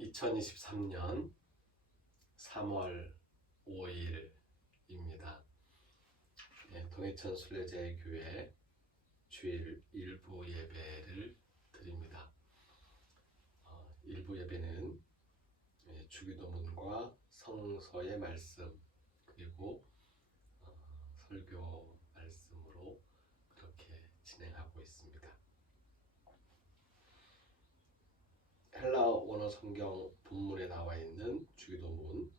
2023년 3월 5일입니다. 동해천 순례자의 주일 일부 예배를 드립니다. 일부 예배는 주기도문과 성서의 말씀 그리고 설교 말씀으로 그렇게 진행하고 있습니다. 헬라 원어 성경 본문에 나와 있는 주기도문을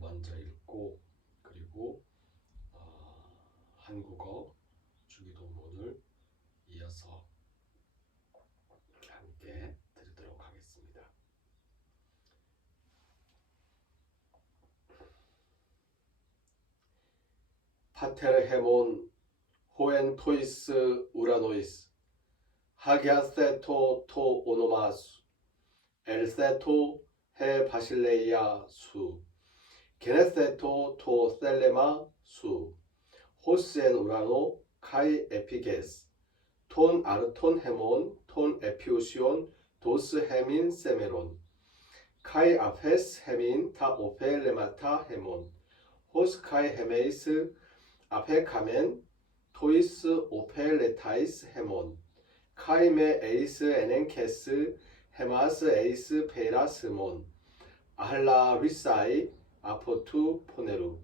먼저 읽고 그리고 한국어 주기도문을 이어서 함께 드리도록 하겠습니다. 파테르 헤몬 호엔 토이스 우라노이스 하기아세토 토 오노마수 엘세토 헤 바실레이아 수 게네세토 토 셀레마 수 호스엔 우라노 카이 에피게스 톤 아르톤 헤몬 톤 에피우시온 도스 헤민 세메론 카이 아페스 헤민 타 오펠레마타 헤몬 호스 카이 헤메이스 아페 카멘 토이스 오펠레타이스 헤몬 카이메 에이스 에넨케스 헤마스 에이스 페라스몬 아할라 리사이 아포투 포네루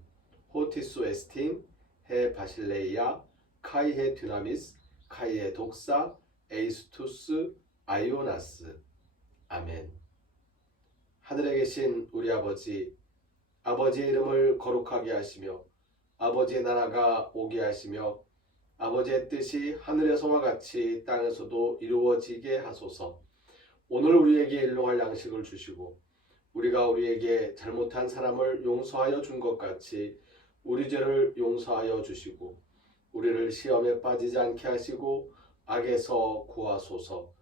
호티수 에스틴 헤 바실레이아 카이헤 듀나미스 카이헤 독사 에이스투스 아이오나스 아멘. 하늘에 계신 우리 아버지, 아버지의 이름을 거룩하게 하시며 아버지의 나라가 오게 하시며 아버지의 뜻이 하늘에서와 같이 땅에서도 이루어지게 하소서. 오늘 우리에게 일용할 양식을 주시고 우리가 우리에게 잘못한 사람을 용서하여 준 것 같이 우리 죄를 용서하여 주시고 우리를 시험에 빠지지 않게 하시고 악에서 구하소서.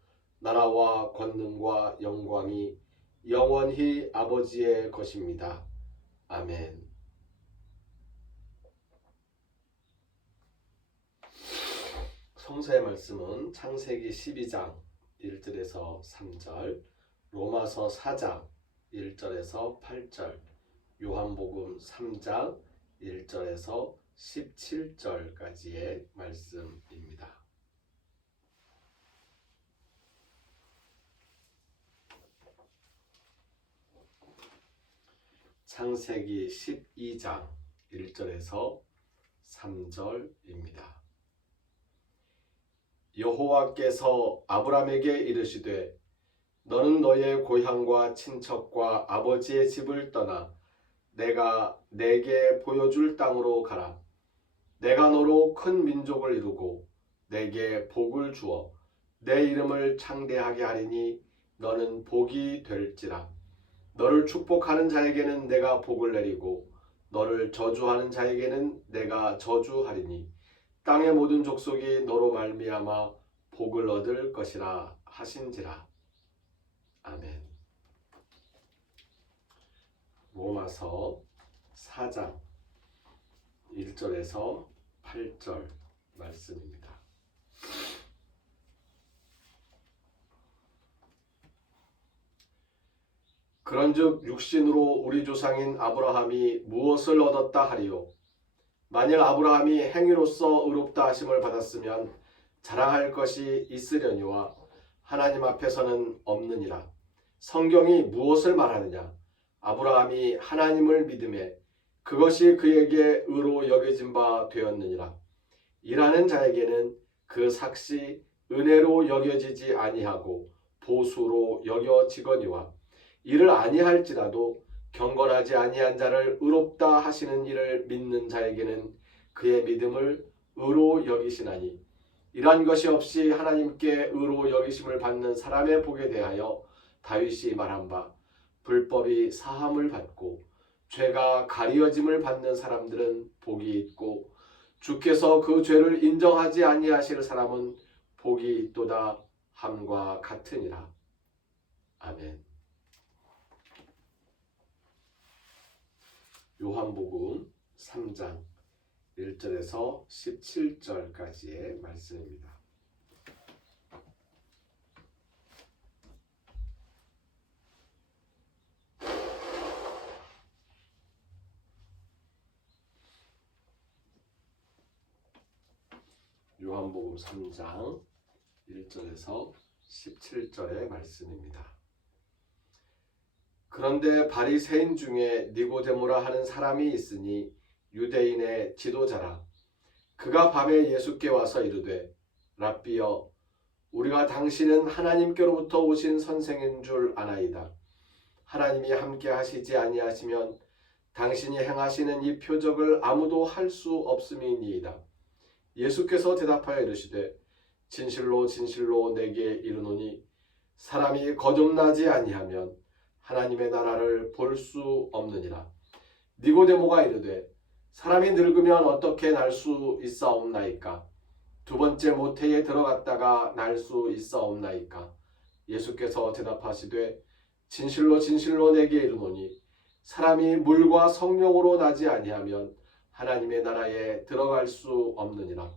나라와 권능과 영광이 영원히 아버지의 것입니다. 아멘. 성서의 말씀은 창세기 12장 1절에서 3절, 로마서 4장 1절에서 8절, 요한복음 3장 1절에서 17절까지의 말씀입니다. 창세기 12장 1절에서 3절입니다. 여호와께서 아브람에게 이르시되 너는 너의 고향과 친척과 아버지의 집을 떠나 내가 내게 보여줄 땅으로 가라. 내가 너로 큰 민족을 이루고 내게 복을 주어 내 이름을 창대하게 하리니 너는 복이 될지라. 너를 축복하는 자에게는 내가 복을 내리고 너를 저주하는 자에게는 내가 저주하리니 땅의 모든 족속이 너로 말미암아 복을 얻을 것이라 하신지라. 아멘. 로마서 4장 1절에서 8절 말씀입니다. 그런즉 육신으로 우리 조상인 아브라함이 무엇을 얻었다 하리요? 만일 아브라함이 행위로서 의롭다 하심을 받았으면 자랑할 것이 있으려니와 하나님 앞에서는 없느니라. 성경이 무엇을 말하느냐? 아브라함이 하나님을 믿음에 그것이 그에게 의로 여겨진 바 되었느니라. 일하는 자에게는 그 삭시 은혜로 여겨지지 아니하고 보수로 여겨지거니와 이를 아니할지라도 경건하지 아니한 자를 의롭다 하시는 이를 믿는 자에게는 그의 믿음을 의로 여기시나니 이러한 것이 없이 하나님께 의로 여기심을 받는 사람의 복에 대하여 다윗이 말한 바 불법이 사함을 받고 죄가 가리어짐을 받는 사람들은 복이 있고 주께서 그 죄를 인정하지 아니하실 사람은 복이 있도다 함과 같으니라. 아멘. 요한복음 3장 1절에서 17절까지의 말씀입니다. 요한복음 3장 1절에서 17절의 말씀입니다. 그런데 바리새인 중에 니고데모라 하는 사람이 있으니 유대인의 지도자라. 그가 밤에 예수께 와서 이르되 랍비여 우리가 당신은 하나님께로부터 오신 선생인 줄 아나이다. 하나님이 함께 하시지 아니하시면 당신이 행하시는 이 표적을 아무도 할 수 없음이니이다. 예수께서 대답하여 이르시되 진실로 진실로 내게 이르노니 사람이 거듭나지 아니하면 하나님의 나라를 볼 수 없느니라. 니고데모가 이르되 사람이 늙으면 어떻게 날 수 있사옵나이까? 두 번째 모태에 들어갔다가 날 수 있사옵나이까? 예수께서 대답하시되 진실로 진실로 내게 이르노니 사람이 물과 성령으로 나지 아니하면 하나님의 나라에 들어갈 수 없느니라.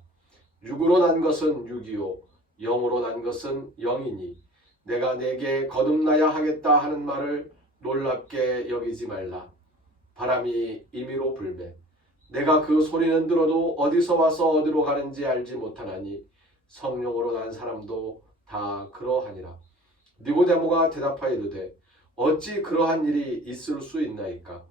육으로 난 것은 육이요 영으로 난 것은 영이니 내가 내게 거듭나야 하겠다 하는 말을 놀랍게 여기지 말라. 바람이 임의로 불매 내가 그 소리는 들어도 어디서 와서 어디로 가는지 알지 못하나니 성령으로 난 사람도 다 그러하니라. 니고데모가 대답하여 이르되 어찌 그러한 일이 있을 수 있나이까?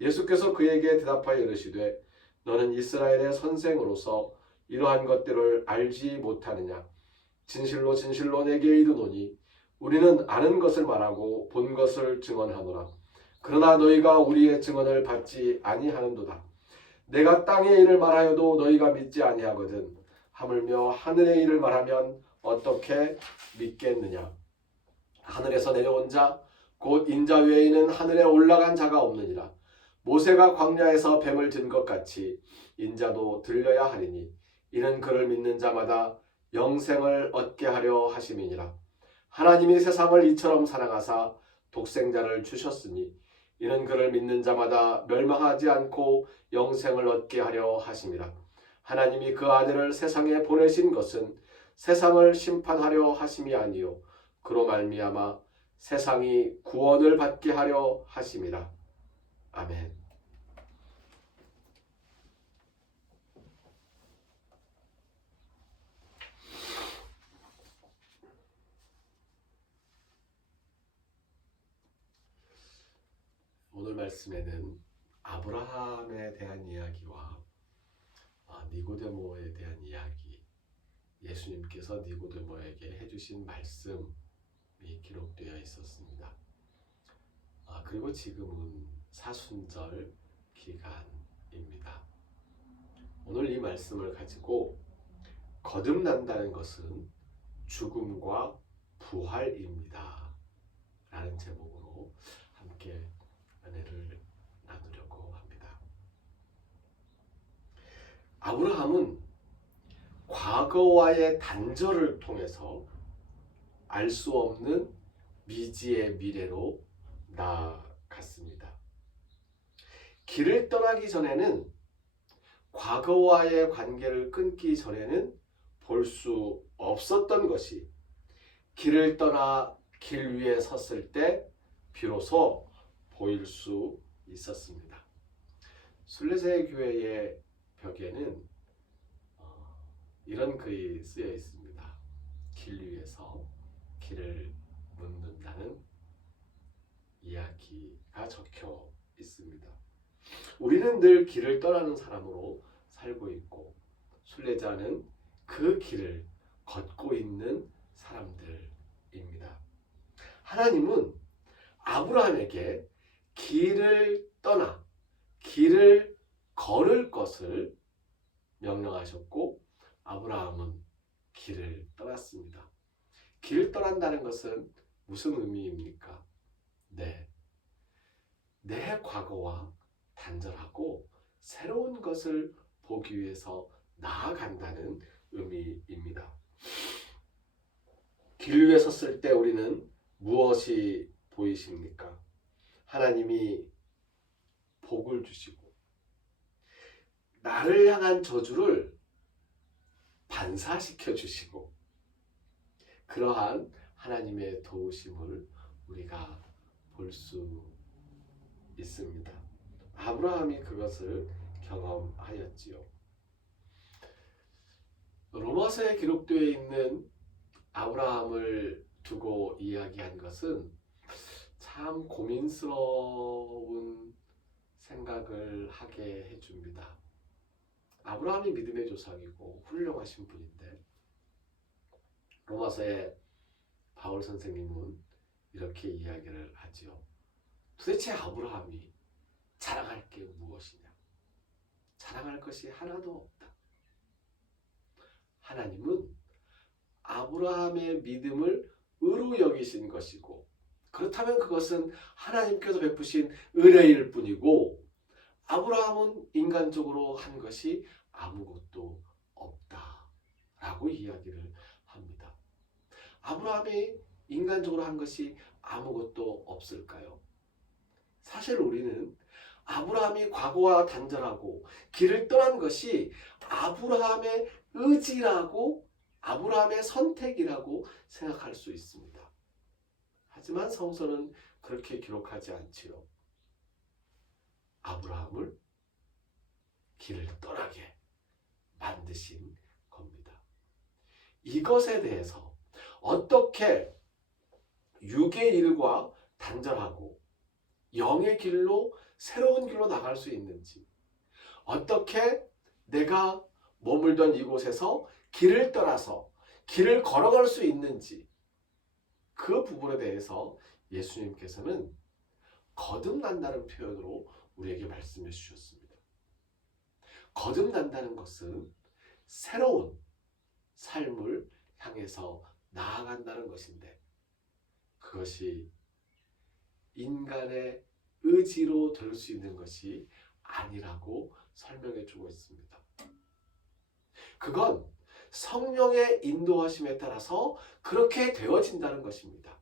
예수께서 그에게 대답하여 이르시되 너는 이스라엘의 선생으로서 이러한 것들을 알지 못하느냐? 진실로 진실로 내게 이르노니 우리는 아는 것을 말하고 본 것을 증언하노라. 그러나 너희가 우리의 증언을 받지 아니하는도다. 내가 땅의 일을 말하여도 너희가 믿지 아니하거든. 하물며 하늘의 일을 말하면 어떻게 믿겠느냐? 하늘에서 내려온 자 곧 인자 외에는 하늘에 올라간 자가 없느니라. 모세가 광야에서 뱀을 든 것 같이 인자도 들려야 하리니 이는 그를 믿는 자마다 영생을 얻게 하려 하심이니라. 하나님이 세상을 이처럼 사랑하사 독생자를 주셨으니 이는 그를 믿는 자마다 멸망하지 않고 영생을 얻게 하려 하심이라. 하나님이 그 아들을 세상에 보내신 것은 세상을 심판하려 하심이 아니요 그로 말미암아 세상이 구원을 받게 하려 하심이라. 아멘. 오늘 말씀에는 아브라함에 대한 이야기와 니고데모에 대한 이야기, 예수님께서 니고데모에게 해주신 말씀이 기록되어 있었습니다. 그리고 지금은 사순절 기간입니다. 오늘 이 말씀을 가지고 거듭난다는 것은 죽음과 부활입니다 라는 제목으로 함께 은혜를 나누려고 합니다. 아브라함은 과거와의 단절을 통해서 알 수 없는 미지의 미래로 나아갔습니다. 길을 떠나기 전에는, 과거와의 관계를 끊기 전에는 볼 수 없었던 것이 길을 떠나 길 위에 섰을 때 비로소 보일 수 있었습니다. 순례자의 교회의 벽에는 이런 글이 쓰여 있습니다. 길 위에서 길을 묻는다는 이야기가 적혀 있습니다. 우리는 늘 길을 떠나는 사람으로 살고 있고 순례자는 그 길을 걷고 있는 사람들입니다. 하나님은 아브라함에게 길을 떠나 길을 걸을 것을 명령하셨고 아브라함은 길을 떠났습니다. 길을 떠난다는 것은 무슨 의미입니까? 내 과거와 단절하고 새로운 것을 보기 위해서 나아간다는 의미입니다. 길 위에 섰을 때 우리는 무엇이 보이십니까? 하나님이 복을 주시고 나를 향한 저주를 반사시켜 주시고 그러한 하나님의 도우심을 우리가 볼 수 있습니다. 아브라함이 그것을 경험하였지요. 로마서에 기록되어 있는 아브라함을 두고 이야기한 것은 참 고민스러운 생각을 하게 해줍니다. 아브라함이 믿음의 조상이고 훌륭하신 분인데 로마서에 바울 선생님은 이렇게 이야기를 하지요. 도대체 아브라함이 자랑할 게 무엇이냐? 자랑할 것이 하나도 없다. 하나님은 아브라함의 믿음을 의로 여기신 것이고 그렇다면 그것은 하나님께서 베푸신 은혜일 뿐이고 아브라함은 인간적으로 한 것이 아무것도 없다라고 이야기를 합니다. 아브라함이 인간적으로 한 것이 아무것도 없을까요? 사실 우리는 아브라함이 과거와 단절하고 길을 떠난 것이 아브라함의 의지라고 아브라함의 선택이라고 생각할 수 있습니다. 하지만 성서는 그렇게 기록하지 않지요. 아브라함을 길을 떠나게 만드신 겁니다. 이것에 대해서 어떻게 육의 일과 단절하고 영의 길로 새로운 길로 나갈 수 있는지, 어떻게 내가 머물던 이곳에서 길을 떠나서 길을 걸어갈 수 있는지 그 부분에 대해서 예수님께서는 거듭난다는 표현으로 우리에게 말씀해 주셨습니다. 거듭난다는 것은 새로운 삶을 향해서 나아간다는 것인데 그것이 인간의 의지로 될 수 있는 것이 아니라고 설명해 주고 있습니다. 그건 성령의 인도하심에 따라서 그렇게 되어진다는 것입니다.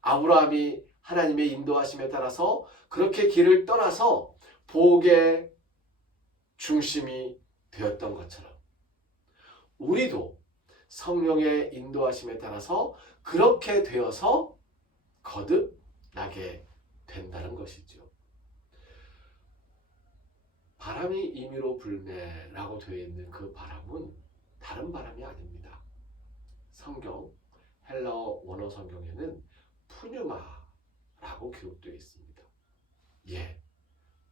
아브라함이 하나님의 인도하심에 따라서 그렇게 길을 떠나서 복의 중심이 되었던 것처럼 우리도 성령의 인도하심에 따라서 그렇게 되어서 거듭나게 된다는 것이죠. 바람이 임의로 불매라고 되어 있는 그 바람은 다른 바람이 아닙니다. 성경 헬라어 원어 성경에는 푸뉴마라고 기록되어 있습니다.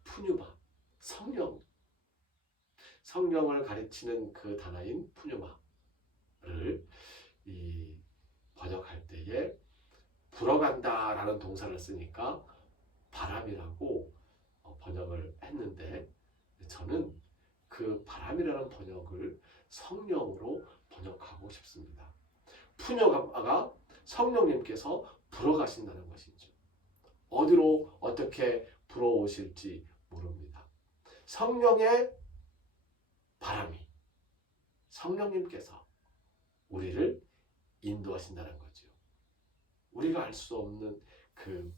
푸뉴마, 성령을 가르치는 그 단어인 푸뉴마를 번역할 때에 불어간다라는 동사를 쓰니까 바람이라고 번역을 했는데 저는 그 바람이라는 번역을 성령으로 번역하고 싶습니다. 푸뉴마가 성령님께서 불어가신다는 것이죠. 어디로 어떻게 불어오실지 모릅니다. 성령의 바람이 성령님께서 우리를 인도하신다는 거죠. 우리가 알 수 없는 그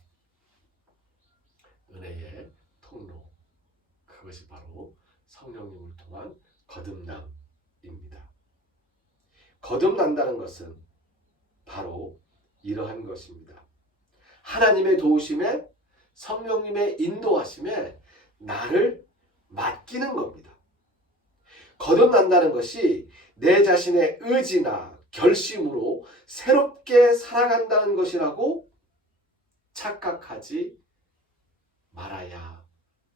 은혜의 통로, 그것이 바로 성령님을 통한 거듭남입니다. 거듭난다는 것은 바로 이러한 것입니다. 하나님의 도우심에 성령님의 인도하심에 나를 맡기는 겁니다. 거듭난다는 것이 내 자신의 의지나 결심으로 새롭게 살아간다는 것이라고 착각하지 말아야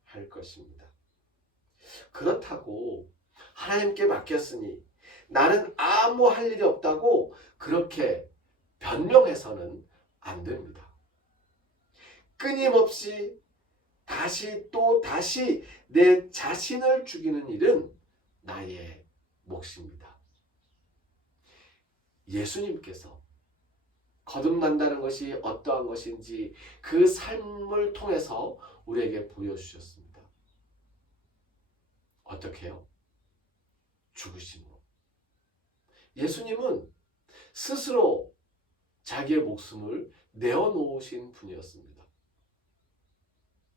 할 것입니다. 그렇다고 하나님께 맡겼으니 나는 아무 할 일이 없다고 그렇게 변명해서는 안 됩니다. 끊임없이 다시 또 다시 내 자신을 죽이는 일은 나의 몫입니다. 예수님께서 거듭난다는 것이 어떠한 것인지 그 삶을 통해서 우리에게 보여주셨습니다. 어떻게요? 죽으심으로. 예수님은 스스로 자기의 목숨을 내어놓으신 분이었습니다.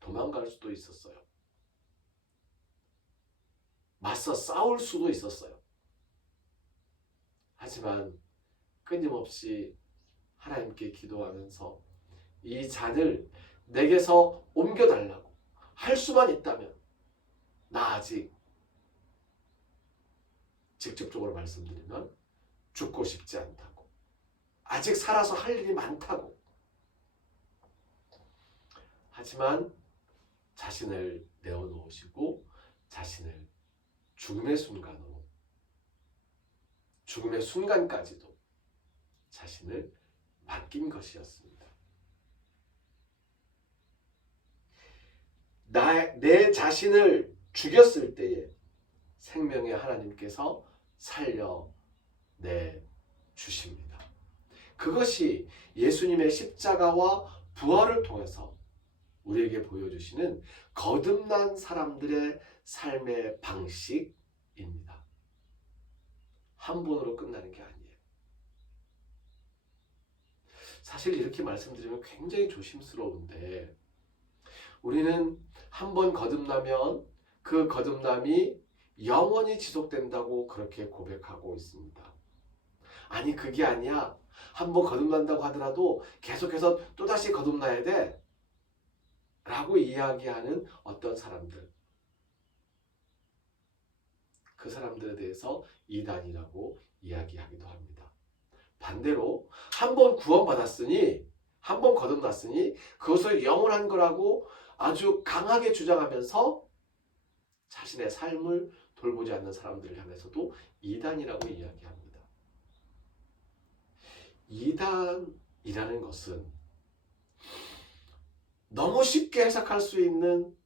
도망갈 수도 있었어요. 맞서 싸울 수도 있었어요. 하지만 끊임없이 하나님께 기도하면서 이 잔을 내게서 옮겨달라고 할 수만 있다면 나 아직 직접적으로 말씀드리면 죽고 싶지 않다고, 아직 살아서 할 일이 많다고, 하지만 자신을 내어놓으시고 자신을 죽음의 순간까지도 자신을 맡긴 것이었습니다. 내 자신을 죽였을 때에 생명의 하나님께서 살려내 주십니다. 그것이 예수님의 십자가와 부활을 통해서 우리에게 보여주시는 거듭난 사람들의 삶의 방식입니다. 한 번으로 끝나는 게 아니에요. 사실 이렇게 말씀드리면 굉장히 조심스러운데, 우리는 한 번 거듭나면 그 거듭남이 영원히 지속된다고 그렇게 고백하고 있습니다. 아니, 그게 아니야. 한 번 거듭난다고 하더라도 계속해서 또다시 거듭나야 돼 라고 이야기하는 어떤 사람들, 그 사람들에 대해서 이단이라고 이야기하기도 합니다. 반대로 한 번 구원받았으니, 한 번 거듭났으니 그것을 영원한 거라고 아주 강하게 주장하면서 자신의 삶을 돌보지 않는 사람들을 향해서도 이단이라고 이야기합니다. 이단이라는 것은 너무 쉽게 해석할 수 있는,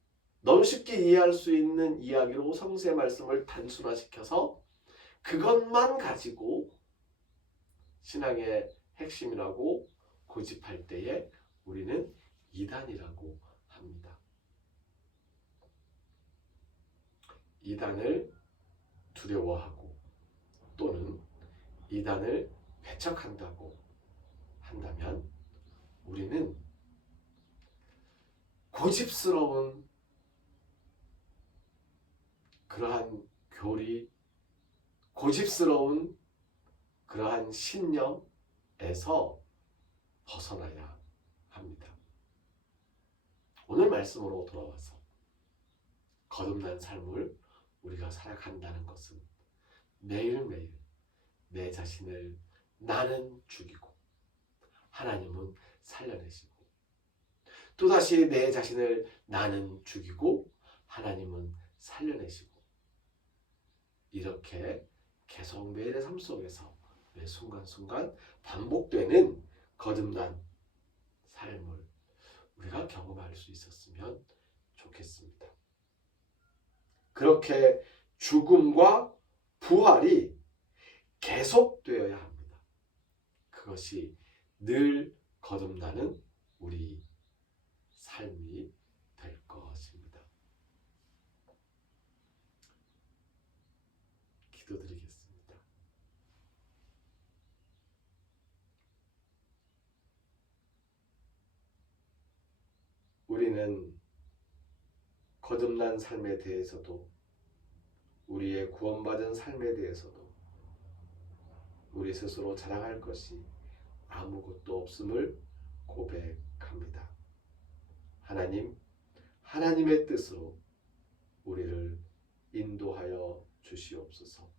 너무 쉽게 이해할 수 있는 이야기로 성수의 말씀을 단순화시켜서 그것만 가지고 신앙의 핵심이라고 고집할 때에 우리는 이단이라고 합니다. 이단을 두려워하고 또는 이단을 배척한다고 한다면 우리는 고집스러운 그러한 교리, 고집스러운 그러한 신념에서 벗어나야 합니다. 오늘 말씀으로 돌아와서 거듭난 삶을 우리가 살아간다는 것은 매일매일 내 자신을 나는 죽이고 하나님은 살려내시고, 또다시 내 자신을 나는 죽이고 하나님은 살려내시고, 이렇게 계속 매일의 삶 속에서 매 순간순간 반복되는 거듭난 삶을 우리가 경험할 수 있었으면 좋겠습니다. 그렇게 죽음과 부활이 계속되어야 합니다. 그것이 늘 거듭나는 우리 삶이 될 것입니다. 기도드리겠습니다. 우리는 거듭난 삶에 대해서도, 우리의 구원받은 삶에 대해서도 우리 스스로 자랑할 것이 아무것도 없음을 고백합니다. 하나님, 하나님의 뜻으로 우리를 인도하여 주시옵소서.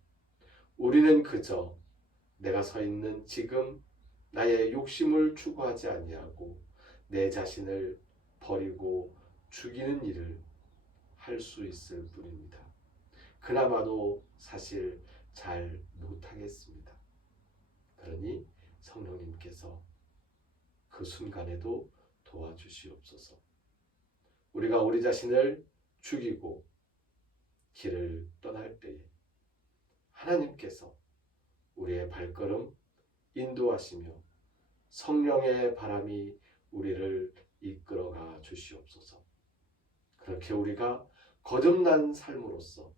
우리는 그저 내가 서 있는 지금 나의 욕심을 추구하지 아니하고 내 자신을 버리고 죽이는 일을 할 수 있을 뿐입니다. 그나마도 사실 잘 못하겠습니다. 그러니 성령님께서 그 순간에도 도와주시옵소서. 우리가 우리 자신을 죽이고 길을 떠날 때에 하나님께서 우리의 발걸음 인도하시며 성령의 바람이 우리를 이끌어가 주시옵소서. 그렇게 우리가 거듭난 삶으로서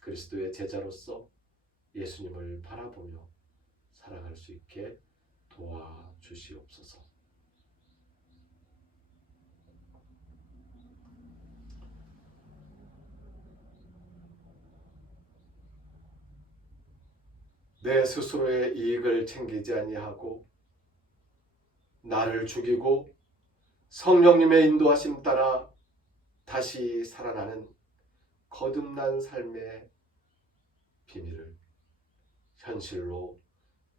그리스도의 제자로서 예수님을 바라보며 살아갈 수 있게 도와주시옵소서. 내 스스로의 이익을 챙기지 아니하고 나를 죽이고 성령님의 인도하심 따라 다시 살아나는 거듭난 삶의 비밀을 현실로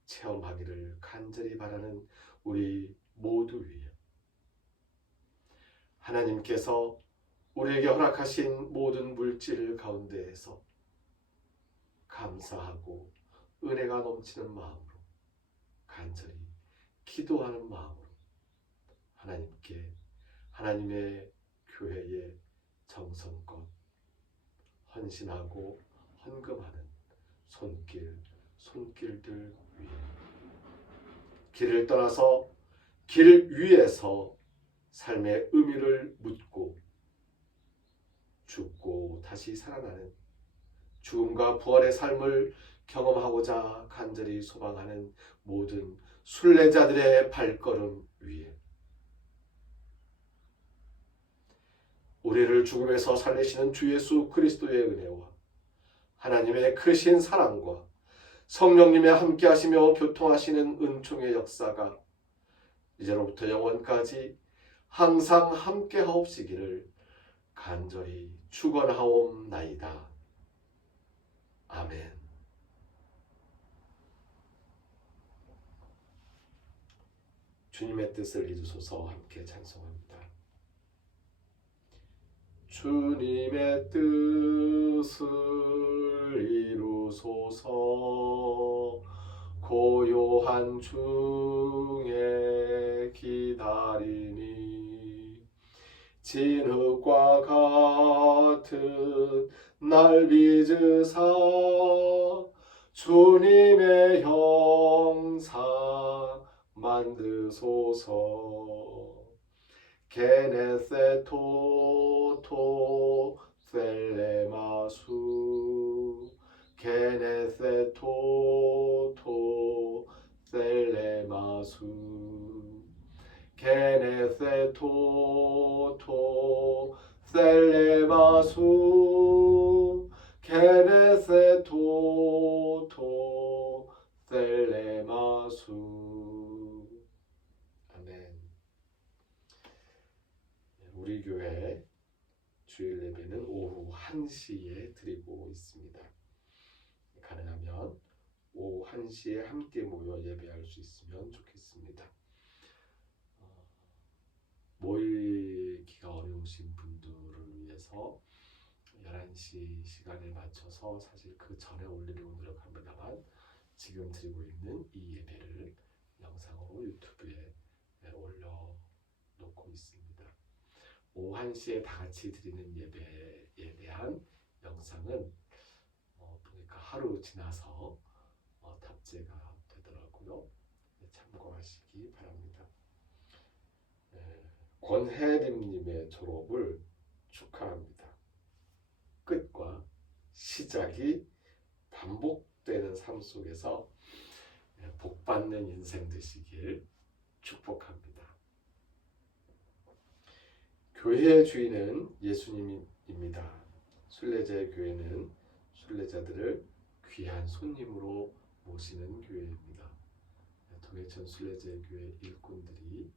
체험하기를 간절히 바라는 우리 모두 위에 하나님께서 우리에게 허락하신 모든 물질 가운데에서 감사하고 은혜가 넘치는 마음으로 간절히 기도하는 마음으로 하나님께 하나님의 교회에 정성껏 헌신하고 헌금하는 손길들 위에 길을 떠나서 길 위에서 삶의 의미를 묻고 죽고 다시 살아나는 죽음과 부활의 삶을 경험하고자 간절히 소망하는 모든 순례자들의 발걸음 위에 우리를 죽음에서 살리시는 주 예수 그리스도의 은혜와 하나님의 크신 사랑과 성령님의 함께하시며 교통하시는 은총의 역사가 이제로부터 영원까지 항상 함께하옵시기를 간절히 축원하옵나이다. 아멘. 주님의 뜻을 이루소서. 함께 찬송합니다. 주님의 뜻을 이루소서. 고요한 중에 기다리니 진흙과 같은 날 빚으사 주님의 형상 만드소서. 게네세토토 셀레마수 게네세토토 셀레마수 게네세토토 셀레마수 게네세토토 셀레마수. 아멘. 우리 교회 주일 예배는 오후 1시에 드리고 있습니다. 가능하면 오후 1시에 함께 모여 예배할 수 있으면 좋겠습니다. 모이기가 어려우신 분들을 위해서 11시 시간에 맞춰서 사실 그 전에 올리려고 노력합니다만 지금 드리고 있는 이 예배를 영상으로 유튜브에 올려놓고 있습니다. 오후 1시에 다 같이 드리는 예배에 대한 영상은 보니까 하루 지나서 탑재가 되더라고요. 참고하시기 바랍니다. 권혜림님의 졸업을 축하합니다. 끝과 시작이 반복되는 삶 속에서 복받는 인생 되시길 축복합니다. 교회의 주인은 예수님입니다. 순례자의 교회는 순례자들을 귀한 손님으로 모시는 교회입니다. 동해천 순례자의 교회 일꾼들이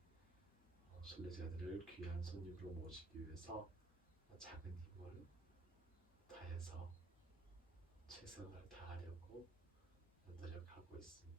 순례자들을 귀한 손님으로 모시기 위해서 작은 힘을 다해서 최선을 다하려고 노력하고 있습니다.